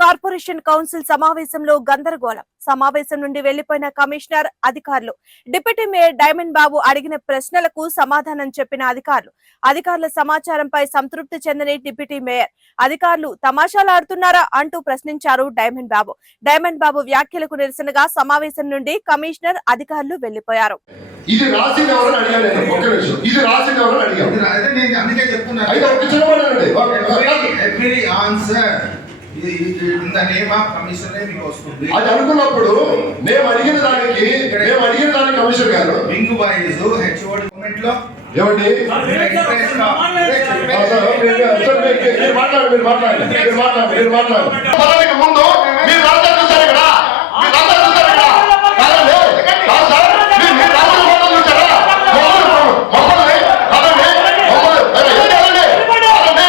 Corporation council సమావేశంలో గందరగోళం. సమావేశం నుండి వెళ్ళిపోయిన కమిషనర్ అధికారులు. డిప్యూటీ మేయర్ డైమండ్ బాబు అడిగిన ప్రశ్నలకు సమాధానం చెప్పిన అధికారులు. అధికారుల సమాచారంపై సంతృప్తి చెందని డిప్యూటీ మేయర్. అధికారులు తమాషాలాడుతున్నారా అంటూ ప్రశ్నించారు డైమండ్ బాబు. డైమండ్ బాబు వ్యాఖ్యలకు నిరసనగా సమావేశం నుండి కమిషనర్ అధికారులు వెళ్ళిపోయారు. ఇది రాసింది ఎవరని అడిగాను నేను ఒక్క నిమిషం. ఇది రాసింది ఎవరని అడిగాను ఇది అదే నేను అందుకే చెప్తున్నాను అయితే ఒక్క ఎవ్రీ ఆన్సర్ అది అనుకున్నప్పుడు మేము అడిగిన దానికి మేము అడిగిన దానికి కమిషనర్ గారు. వింగ్ వైజ్ హెచ్ఓడి మూమెంట్లో ఏమండి మీరు- సార్, మీరు- మీరు మాట్లాడండి మీరు మాట్లాడండి మీరు మాట్లాడండి మీరు మాట్లాడండి. పదవికి ముందు మీరు రాజ్యం చూశారు ఇక్కడ మీరు రాజ్యం చూశారు ఇక్కడ కాదండి కాదు సార్ మీరు మీరు రాజ్యం మొత్తం చూశారా మమ్మల్ని మమ్మల్ని కాదండి మమ్మల్ని అరే, ఏంటి కాదండి కాదండి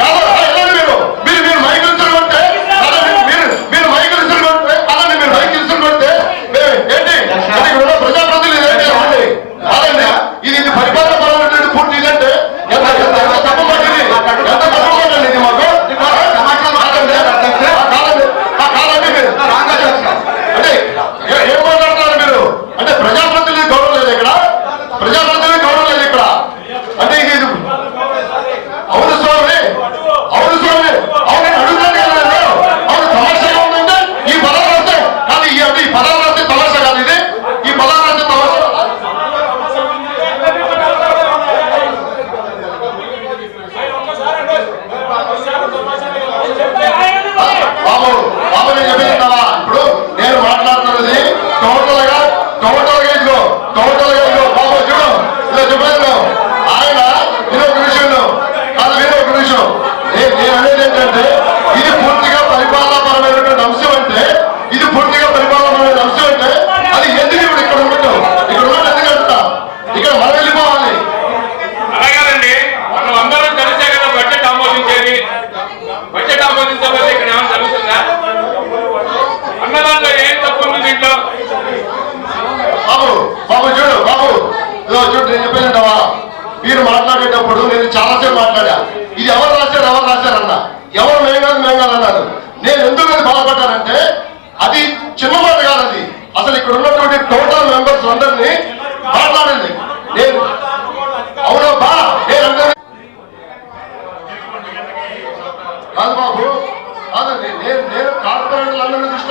కాదు ఆ, వెళ్ళండి మీరు మీరు మీరు మైకులు ఇస్తులు కొడితే కాదండి మీరు మీరు మైకులు ఇస్తులు కొడితే కాదండి మీరు మైకులు ఇస్తులు కొడితే ఏ, ఏంటి అది ఇక్కడ ఉన్న ప్రజాప్రతినిధులు ఏంటి చెప్పండి కాదండి ఇది ఇది పరిపాలన పరమైనటువంటి పూర్తి ఇదంటే ఎంత ఎంత ఎంత తప్పు మాట ఇది ఎంత తప్పు మాట అండి ఇది మాకు కాదండి ఆ, కాదండి ఆ, కాదండి మీరు అంటే ఏ- ఏం మాట్లాడుతున్నారు మీరు అంటే ప్రజాప్రతినిధి గౌరవం లేదు ఇక్కడ ప్రజాప్రతినిధి గౌరవం లేదు ఇక్కడ అంటే ఇది అవును స్వామి అవును స్వామి అవును నేను అడుగుతాను కదా నేను అవును తమాషాగా ఉందంటే ఈ పదాలు రాస్తే కాదు ఈ అంటే ఈ పదాలు రాస్తే తమాషా కాదు ఇది ఈ పదాలు రాస్తే తమాషా బాబు బాబు నేను చెప్పేది ఇప్పుడు నేను మాట్లాడుతున్నది టోటల్గా టోటల్గా ఇదిగో బాబు ఇలా చెప్పేది ఆయన ఇది ఒక విషయం కాదు వేరే ఒక విషయం నేను అనేది ఏంటంటే ఇది పూర్తిగా పరిపాలనాపరమైనటువంటి అంశం అంటే ఇది పూర్తిగా పరిపాలనాపరమైన అంశం అంటే అది ఎందుకు ఇప్పుడు ఇక్కడ ఉండటం? ఇక్కడ ఉండటం ఎందుకు అంటున్నా? ఇక్కడ మనం వెళ్ళిపోవాలి. అలాగేనండి మనం అందరం కలిసే కదా బడ్జెట్ ఆమోదించేది. బడ్జెట్ మీరు మాట్లాడేటప్పుడు నేను చాలాసేపు మాట్లాడా? ఇది ఎవరు రాశారు ఎవరు రాశారన్న ఎవరు మేఘాలు మేఘాలు అన్నారు? నేను ఎందుకు మీద బాధపడ్డానంటే అది చిన్న మాట కాదు అది. అసలు ఇక్కడ ఉన్నటువంటి టోటల్ మెంబర్స్ అందరినీ మాట్లాడండి. నేను అవునా బా? నేను కాదు బాబు కాదండి నేను నేను కార్పొరేటర్లందరినీ దృష్టి